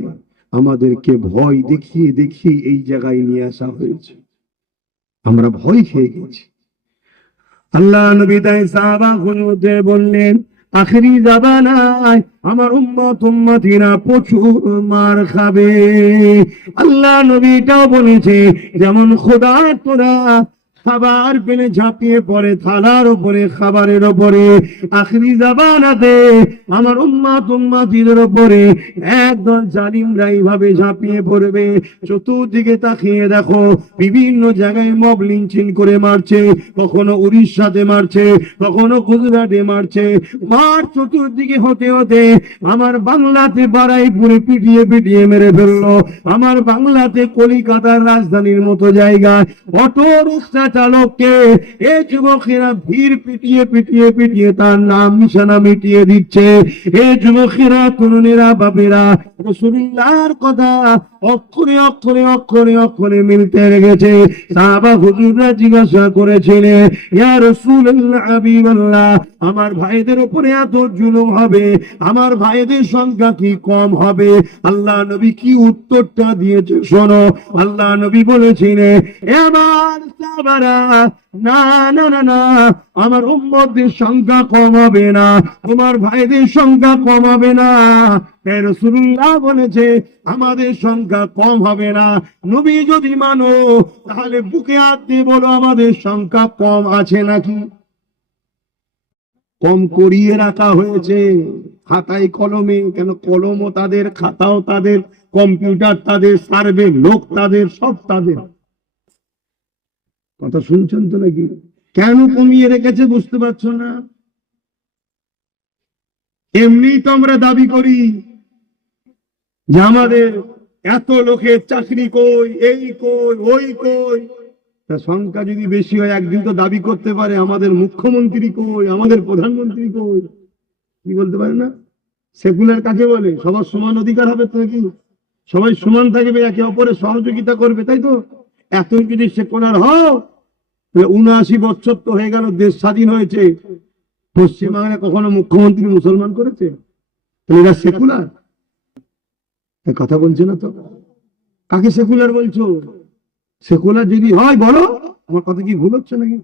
আমাদেরকে ভয় দেখিয়ে দেখিয়ে এই জায়গায় নিয়ে আসা হয়েছে, আমরা ভয় খেয়ে গেছি। আল্লাহ নবী তাই সাহাবাদের বললেন, আখেরি জামানায় আমার উম্মতিরা প্রচুর মার খাবে। আল্লাহ নবীটাও বলেছে, যেমন খোদা তোরা খাবার পেলে ঝাঁপিয়ে পড়ে থালার উপরে, খাবারের উপরে, আখেরি জামানাতে আমার উম্মতিদের উপরে একদল জালিমরা এইভাবে ঝাঁপিয়ে পড়বে। চতুর্দিকে তাকিয়ে দেখো, বিভিন্ন জায়গায় মব লিঞ্চিং করে মারছে, কখনো উড়িষ্যাতে মারছে, কখনো গুজরাটে মারছে। মার চতুর্দিকে হতে হতে আমার বাংলাতে বারাইপুরে পিটিয়ে পিটিয়ে মেরে ফেললো। আমার বাংলাতে কলিকাতার রাজধানীর মতো জায়গায় অটো রিক্সা চালককে এ যুবকেরা ভিড় পিটিয়ে পিটিয়ে পিটিয়ে তার নাম নিশানা মিটিয়ে দিচ্ছে। এ যুবকেরা, তরুণেরা, বাপেরা রাসূলুল্লাহর কথা অক্ষরে অক্ষরে অক্ষরে অক্ষরে মিলতে লেগেছে। সাহাবা হুজুররা জিজ্ঞাসা করেছিলেন, ইয়া রাসূলুল্লাহ, হাবিবাল্লাহ, আমার ভাইদের উপরে এত জুলুম হবে, আমার ভাইদের সংখ্যা কি কম হবে? আল্লাহ নবী কি উত্তরটা দিয়েছে শোনো। আল্লাহ নবী বলেছিলেন, এবার সাহাবারা, না না না না, আমার উম্মতদের সংখ্যা কম হবে না, তোমার ভাইদের সংখ্যা কম হবে না। রাসূলুল্লাহ বলেছে আমাদের সংখ্যা কম হবে না। নবী যদি মানো তাহলে বুকে হাত দিয়ে বলো, আমাদের সংখ্যা কম আছে নাকি? কম করিয়ে রাখা হয়েছে খাতায় কলমে। কেন? কলমও তাদের, খাতাও তাদের, কম্পিউটার তাদের, সার্ভে লোক তাদের, সব তাদের। কথা শুনছেন তো নাকি? কেন কমিয়ে রেখেছে বুঝতে পারছো না? এমনি তো আমরা দাবি করি যে আমাদের এত লোকের চাকরি কই, এই কই, ওই কই। তা সংখ্যা যদি বেশি হয়, একদিন তো দাবি করতে পারে আমাদের মুখ্যমন্ত্রী কই, আমাদের প্রধানমন্ত্রী কই। কি বলতে পারে না? সেকুলার কাকে বলে? সবার সমান অধিকার হবে তো নাকি? সবাই সমান থাকবে, একে অপরের সহযোগিতা করবে, তাই তো? এত যদি সেকুলার হও, ৭৯ বছর তো হয়ে গেল, দেশ স্বাধীন হয়েছে, পশ্চিমবাংলায় কখনো মুখ্যমন্ত্রী মুসলমান করেছে? এরা সেকুলার? কথা বলছে না তো। কাকে সেকুলার বলছো? সেকুলার যদি হয় বলো, আমার কথা কি ভুল হচ্ছে নাকি?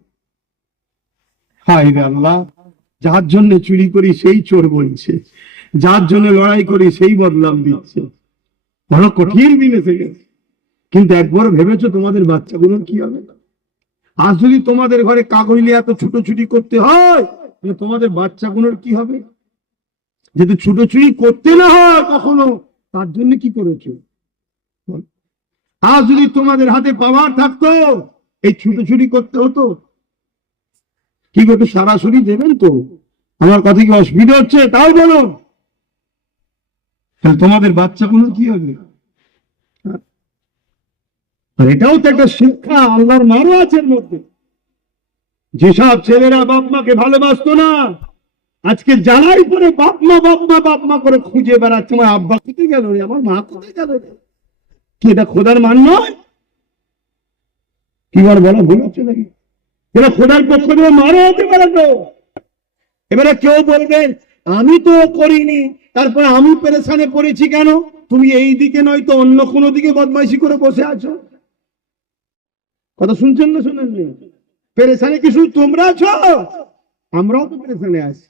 হায় রে আল্লাহ, যার জন্য চুরি করি সেই চোর বলছে, যার জন্য লড়াই করি সেই বদনাম দিচ্ছে। বড় কঠিন দিন এসে গেছে। কিন্তু একবার ভেবেছো তোমাদের বাচ্চাগুলোর কি হবে? আজ যদি তোমাদের ঘরে কাগজ নিয়ে এত ছুটোছুটি করতে হয়, তাহলে তোমাদের বাচ্চাগুলোর কি হবে? যদি ছুটোছুটি করতে না হয় কখনো, তার জন্য কি করেছো? আজ যদি তোমাদের হাতে পাওয়ার থাকতো, এই ছুটোছুটি করতে হতো? কি করতে? সরাসরি দেবেন তো? আমার কথা কি অসুবিধা হচ্ছে? তাও বলো। তাহলে তোমাদের বাচ্চাগুলোর কি হবে? আর এটাও তো একটা শিক্ষা, আল্লাহর মারও আছে এর মধ্যে। যেসব ছেলেরা বাপ মাকে ভালোবাসতো না, আজকে জ্বালাই পরে বাপ মা বাপ মা বাপ মা করে খুঁজে বেড়াচ্ছে, আমার আব্বা কোথায় গেল রে, আমার মা কোথায় গেল রে। কি এটা খোদার মান নয়? কি আর বলা ভুল হচ্ছে নাকি? এরা খোদার পক্ষ থেকে মারও হতে পারে তো। এবারে কেউ বলবেন আমি তো করিনি, তারপরে আমি পেরেশানে পড়েছি কেন? তুমি এই দিকে নয় তো অন্য কোনো দিকে বদমাইশি করে বসে আছো। কথা শুনছেন না শোনেননি? পেরেশানে কি শুধু তোমরা আছো? আমরাও তো পেরেশানে আছি।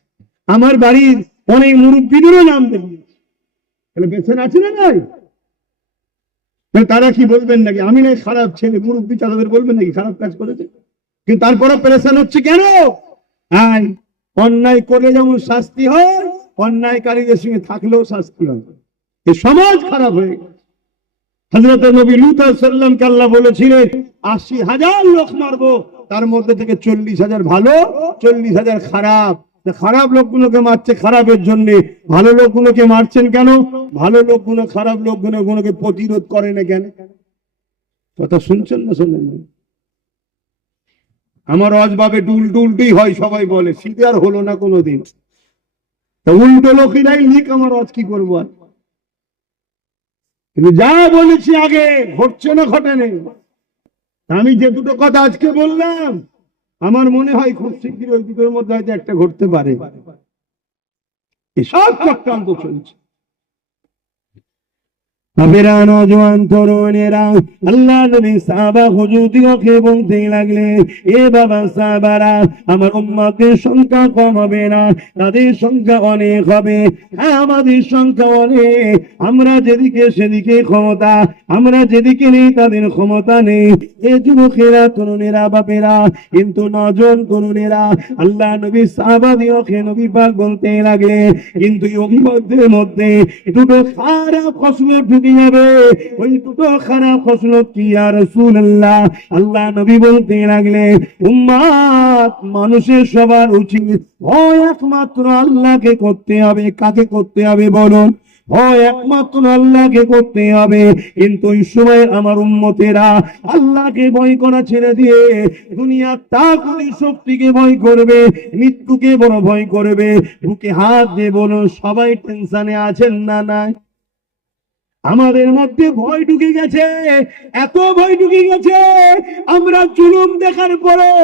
আমার বাড়ির অনেক মুরব্বীদেরও নাম দেবে, তাহলে পেছনে আছে না নাই? তারা কি বলবেন নাকি আমি নাই খারাপ ছেলে, মুরব্বী তাদের বলবেন নাকি খারাপ কাজ করেছে? কিন্তু তারপরে পেরেশান হচ্ছে কেন? অন্যায় করলে যেমন শাস্তি হয়, অন্যায়কারীদের সঙ্গে থাকলেও শাস্তি হয়। এই সমাজ খারাপ হয়ে গেছে। হযরত নবী লূত আলাইহিস সালামকে আল্লাহ বলেছিলেন ৮০,০০০ লোক মারবো, তার মধ্যে থেকে ৪০,০০০ ভালো, ৪০,০০০ খারাপ। খারাপ লোকগুলোকে মারছে খারাপের জন্য, ভালো লোকগুলোকে মারছেন কেন? ভালো লোকগুলো খারাপ লোকগুলোকে প্রতিরোধ করে না কেন? কথা শুনছেন না শোনেন? আমার অজবাবে উল্টোই হয়, সবাই বলে, সিধে আর হলো না কোনোদিন। তা উল্টো লোকেরাই লিখ, আমার অজ কি করবো আর? কিন্তু যা বলেছি আগে ঘটছে না ঘটে নেই। আমি যে দুটো কথা আজকে বললাম, আমার মনে হয় খুব শীঘ্রই ওই দুটোর মধ্যে হয়তো একটা ঘটতে পারে। এসব চক্রান্ত চলছে। নওজোয়ান তরুণেরা আল্লাহ নবী সাহাবা হুজুরদিগকে বলতে লাগলেন, এ বাবা সাহাবারা, আমার উম্মতের সংখ্যা কম হবে না, তাদের সংখ্যা অনেক হবে। হ্যাঁ, আমাদের সংখ্যা অনেক, আমরা যেদিকে সেদিকে ক্ষমতা, আমরা যেদিকে নেই তাদের ক্ষমতা নেই। এ যুবকেরা, তরুণেরা, বাপেরা, কিন্তু নজন তরুণেরা আল্লাহ নবী সাহাবাদিগকে নবী পাক বলতে লাগলেন, কিন্তু এই উম্মতের মধ্যে দুটো খারাপ ফসল যাবে। ওই দুটো খারাপ ফসলত কি ইয়া রাসূলুল্লাহ? আল্লাহ নবী বলতে লাগলেন, উম্মত মানুষের সবার উচিত ভয় একমাত্র আল্লাহকে করতে হবে। কাকে করতে হবে বলুন? ভয় একমাত্র আল্লাহকে করতে হবে। কিন্তু ওই সময় আমার উম্মতেরা আল্লাহকে ভয় করা ছেড়ে দিয়ে দুনিয়ার তাগুতি শক্তিকে ভয় করবে, মৃত্যুকে বড় ভয় করবে। বুকে হাত দিয়ে বলুন, সবাই টেনশনে আছেন না? নাই? আমাদের মধ্যে ভয় ঢুকে গেছে, এত ভয় ঢুকে গেছে, আমরা জুলুম দেখার পরও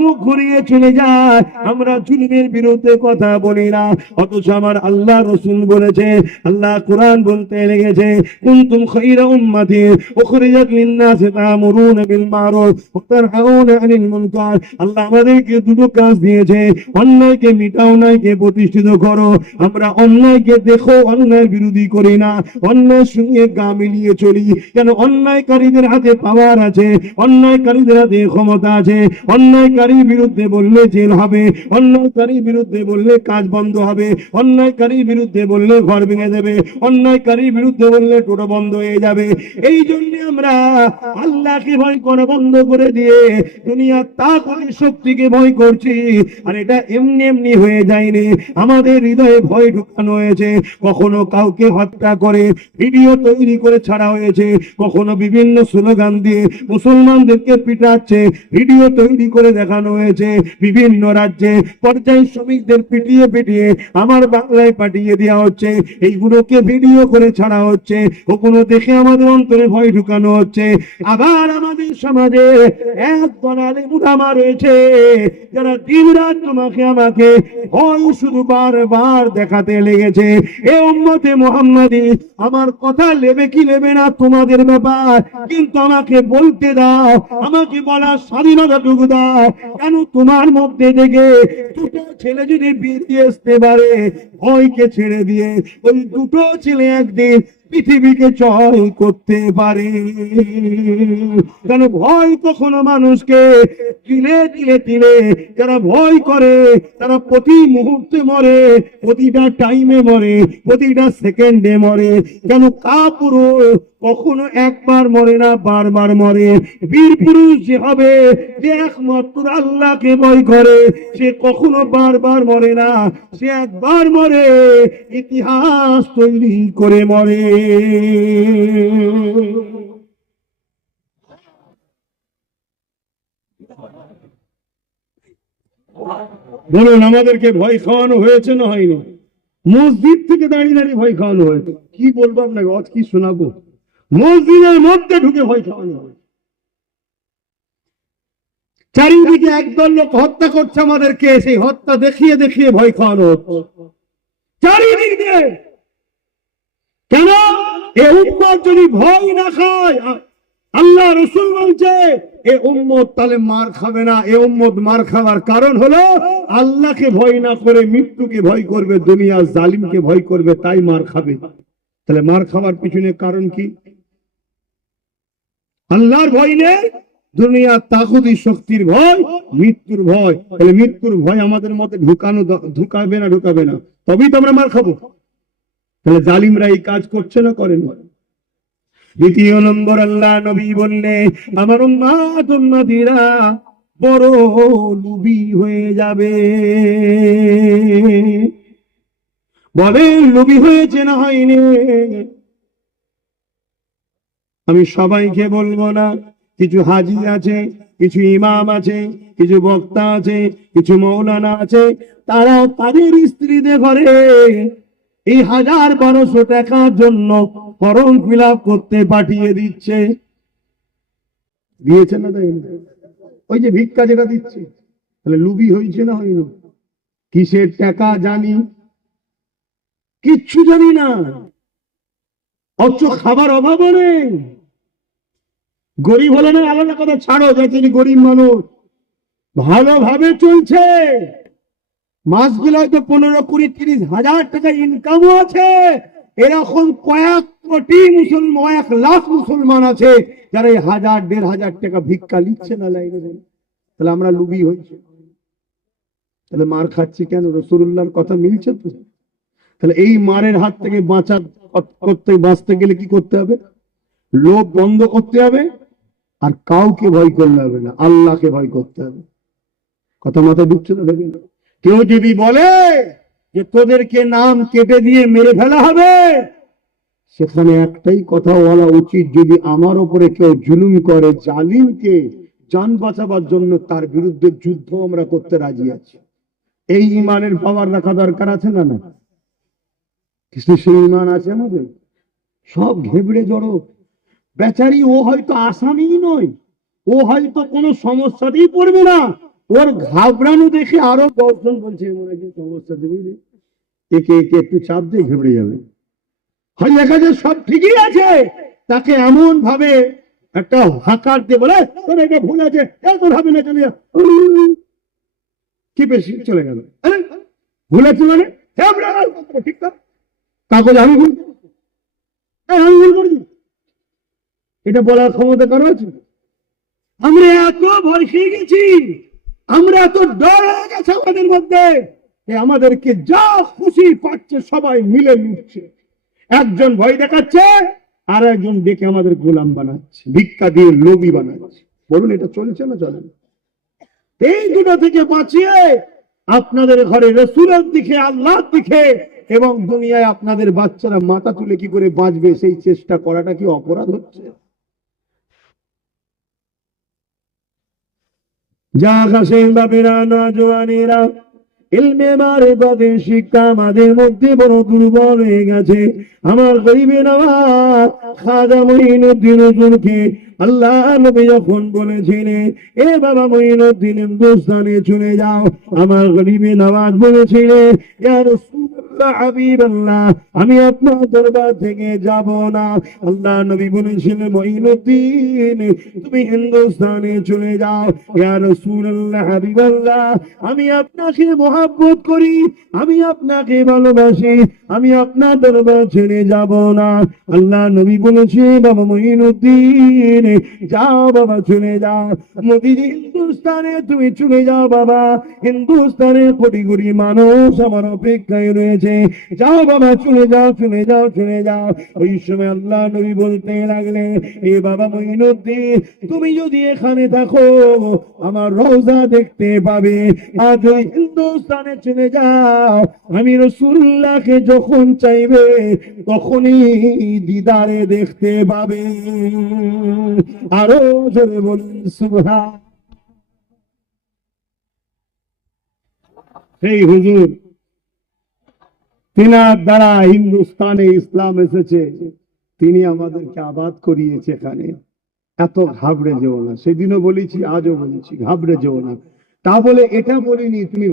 মুখ ঘুরিয়ে চলে যায়, আমরা জুলুমের বিরুদ্ধে কথা বলি না। অথচ আমার আল্লাহ রাসূল বলেছে, আল্লাহ কোরআন বলতে লেগেছে, কুনতুম খায়রা উম্মাতিন উখরিজাত লিন-নাস তা'মুরুনা বিল মা'রুফ ওয়া তানহাউনা আনিল মুনকার। আল্লাহ আমাদেরকে দুটো কাজ দিয়েছে, অন্যায়কে মিটাও, অন্যায়কে প্রতিষ্ঠিত করো। আমরা অন্যায়কে দেখো, অন্যায়ের বিরোধী করি না, অন্যায় গা মিলিয়ে চলি। কেন? অন্যায়কারীদের হাতে পাওয়ার আছে, অন্যায়কারীদের হাতে ক্ষমতা আছে। অন্যায়কারীর বিরুদ্ধে বললে জেল হবে, অন্যায়কারীর বিরুদ্ধে বললে কাজ বন্ধ হবে, অন্যায়কারীর বিরুদ্ধে বললে ঘর ভেঙে দেবে, অন্যায়কারীর বিরুদ্ধে বললে টোটো বন্ধ হয়ে যাবে। এই জন্য আমরা আল্লাহকে ভয় করা বন্ধ করে দিয়ে দুনিয়ার তাগুতি শক্তিকে ভয় করছি। আর এটা এমনি এমনি হয়ে যায়নি, আমাদের হৃদয়ে ভয় ঢুকানো হয়েছে। কখনো কাউকে হত্যা করে ভিডিও তৈরি করে ছাড়া হয়েছে, কখনো বিভিন্ন স্লোগান দিয়ে মুসলমানদেরকে পিটাচ্ছে, ভিডিও তৈরি করে দেখানো হয়েছে। বিভিন্ন রাজ্যে পর্যায় শ্রমিকদের পিটিয়ে পিটিয়ে আমার বাংলায় পাঠিয়ে দেওয়া হচ্ছে, এইগুলোকে ভিডিও করে ছাড়া হচ্ছে। ওগুলো দেখে আমাদের অন্তরে ভয় ঢুকানো হচ্ছে। আবার আমাদের সমাজে এক দলালে মুঠামা রয়েছে, যারা দিনরাত তোমাকে আমাকে ভয় শুধু বারবার দেখাতে লেগেছে। এ উম্মতে মুহাম্মাদি, আমার কথা নেবে কি নেবে না তোমাদের ব্যাপার, কিন্তু আমাকে বলতে দাও, আমাকে বলার স্বাধীনতাটুকু দাও। কেন? তোমার মধ্যে থেকে দুটো ছেলে যদি বেরিয়ে আসতে পারে, ভয়কে ছেড়ে দিয়ে ওই দুটো ছেলে একদিন পৃথিবীকে জয় করতে পারে। কেন? ভয় কখনো মানুষকে দিলে দিলে দিলে, যারা ভয় করে তারা প্রতি মুহূর্তে মরে, প্রতিটা টাইমে মরে, প্রতিটা সেকেন্ডে মরে। কেন? কাপুরুষ কখনো একবার মরে না, বারবার মরে। বীর পুরুষ যে হবে, যে একমাত্র আল্লাহকে ভয় করে, সে কখনো বারবার মরে না, সে একবার মরে, ইতিহাস তৈরি করে মরে। বলুন, আমাদেরকে ভয় খাওয়ানো হয়েছে না হয়নি? মসজিদ থেকে দাঁড়িয়ে দাঁড়িয়ে ভয় খাওয়ানো হয়েছে। কি বলবো আপনাকে, আজ কি শোনাবো? মসজিদের মধ্যে ঢুকে ভয় খাওয়ানো হয়েছে। চারিদিকে একদল লোক হত্যা করছে আমাদেরকে, সেই হত্যা দেখিয়ে দেখিয়ে ভয় খাওয়ানো হচ্ছে চারিদিকে। কেন? এ উম্মত যদি ভয় না খায়, আল্লাহ রাসূল বলছে এ উম্মত তাহলে মার খাবে না। এ উম্মত মার খাওয়ার কারণ হলো আল্লাহকে ভয় না করে মৃত্যুকে ভয় করবে, দুনিয়ার জালিমকে ভয় করবে, তাই মার খাবে। তাহলে মার খাওয়ার পিছনে কারণ কি? আল্লাহর ভয় নেই, দুনিয়ার তাগুতি শক্তির ভয়, মৃত্যুর ভয়। তাহলে মৃত্যুর ভয় আমাদের মধ্যে ঢুকাবে না তবেই তো আমরা মার খাবো। তাহলে জালিমরা এই কাজ করছে না, করেন? দ্বিতীয় নম্বর, আল্লাহ নবী বললে আমার উম্মতীরা বড় লোভী হয়ে যাবে। বলেন লোভী হয়েছে না হয়নি? আমি সবাইকে বলবো না, কিছু হাজি আছে, কিছু ইমাম আছে, কিছু বক্তা আছে, কিছু মৌলানা আছে, তারা তাদের স্ত্রীদের ঘরে এই 1000-1200 টাকার জন্য ফর্ম ফিল আপ করতে পাঠিয়ে দিচ্ছে। দিয়েছে না? ওই যে ভিক্ষা যেটা দিচ্ছে, তাহলে লুবি হয়েছে না হয়নি? কিসের টাকা জানি? কিচ্ছু জানি না, অথচ খাবার অভাবও নেই। গরিব হলে না আলাদা কথা, ছাড়ো, যে তিনি গরিব মানুষ, ভালোভাবে চলছে, মাসগুলো হয়তো 15, 20, 30 হাজার টাকা ইনকামও আছে। এরকম কয়েক কোটি মুসলমান, 1 লাখ মুসলমান আছে যারা এই 1000, 1500 টাকা ভিক্ষা নিচ্ছে না লাইনে। তাহলে আমরা লুবি হয়েছি, তাহলে মার খাচ্ছি কেন? রাসূলুল্লাহর কথা মিলছে তো? তাহলে এই মারের হাত থেকে বাঁচতে গেলে কি করতে হবে? লোভ বন্ধ করতে হবে, আর কাউকে ভয় করলে হবে না, আল্লাহকে ভয় করতে হবে। কথা মাথায় ঢুকছে না? দেখবেন, কেউ যদি বলে যে তোদেরকে নাম কেটে দিয়ে মেরে ফেলা হবে, সেখানে একটাই কথা বলা উচিত, যদি আমার উপরে কেউ জুলুম করে, জালিমকে জান বাঁচাবার জন্য তার বিরুদ্ধে যুদ্ধ আমরা করতে রাজি আছি। এই ইমানের পাওয়ার রাখা দরকার আছে না? না, কিছু সেই ইমান আছে আমাদের? সব ঘেবড়ে জড়ো। বেচারি ও হয়তো আসামি নয়, ও হয়তো কোনো সমস্যাতেই পড়বে না, ওর ঘাবড়ানো দেখে আরো 10 জন বলছে মনে হয় সমস্যা দেবে, একে একে একটু চাপ দিয়ে ঘেবড়ে যাবে। হয় দেখা যায় সব ঠিকই আছে, তাকে এমন ভাবে একটা হাঁকার দিয়ে বলে তোর এটা ভুল আছে, তোর হবে না, চলে যা, কি বেশি চলে গেল। ভুল আছে মানে ঠিক তো, কাগজ আমি ভুল করি, এটা বলার ক্ষমতা কারো আছে? আমরা এত ভয় খেয়ে গেছি, আমরা এত ডর হয়ে গেছে আমাদের মধ্যে, আমাদেরকে যা খুশি পাচ্ছে সবাই মিলে লুটছে। একজন ভয় দেখাচ্ছে, আর একজন দেখে আমাদের গোলাম বানাচ্ছে, ভিক্ষা দিয়ে লোভী বানাচ্ছে। বলুন এটা চলছে না চলে না? এই দুটো থেকে বাঁচিয়ে আপনাদের ঘরে রাসূলের দিকে, আল্লাহর দিকে, এবং দুনিয়ায় আপনাদের বাচ্চারা মাথা তুলে কি করে বাঁচবে সেই চেষ্টা করাটা কি অপরাধ হচ্ছে? যা কাশেম বাপেরা, নওজওয়ানেরা, ইলমে মারিফাতের শিক্ষা আমাদের মধ্যে বড় দুর্বল হয়ে গেছে। আমার গরিবে নওয়াজ খাজা মঈনুদ্দিন হুজুরকে আল্লাহ নবী যখন বলেছিলেন এ বাবা মঈনুদ্দিন হিন্দুস্তানে চলে যাও, আমার গরিবে নওয়াজ বলেছিলেন ইয়া রাসূলুল্লাহ হাবিবাল্লাহ, আমি আপনার দরবার থেকে যাব না। আল্লাহ নবী বলেছিলেন মঈনুদ্দিন তুমি হিন্দুস্তানে চলে যাও। ইয়া রাসূলুল্লাহ হাবিবাল্লাহ, আমি আপনাকে মহব্বত করি, আমি আপনাকে ভালোবাসি, আমি আপনার দরবার ছেড়ে যাব না। আল্লাহ নবী বলেছে বাবা মঈনুদ্দিন যাও বাবা, চলে যাও, নবীজি হিন্দুস্তানে তুমি চলে যাও বাবা, হিন্দুস্তানে কোটি কোটি মানুষ আমার অপেক্ষায় রয়েছে, যাও বাবা, চলে যাও, চলে যাও, চলে যাও। ওই সময় আল্লাহ নবী বলতে লাগলে এ বাবা মঈনুদ্দিন তুমি যদি এখানে থাকো আমার রওজা দেখতে পাবে, আজ ওই হিন্দুস্তানে চলে যাও, আমি রাসূলুল্লাহকে যখন চাইবে তখনই দিদারে দেখতে পাবে। আরো জোরে বলুন সুবহান। সেই হুজুর, তিনার দ্বারা হিন্দুস্তানে ইসলাম এসেছে, তিনি আমাদেরকে আবাদ করিয়েছে এখানে। এত ঘাবড়ে যেও না, সেদিনও বলেছি আজও বলেছি, ঘাবড়ে যেও না। তা বলে এটা বলিনি তুমি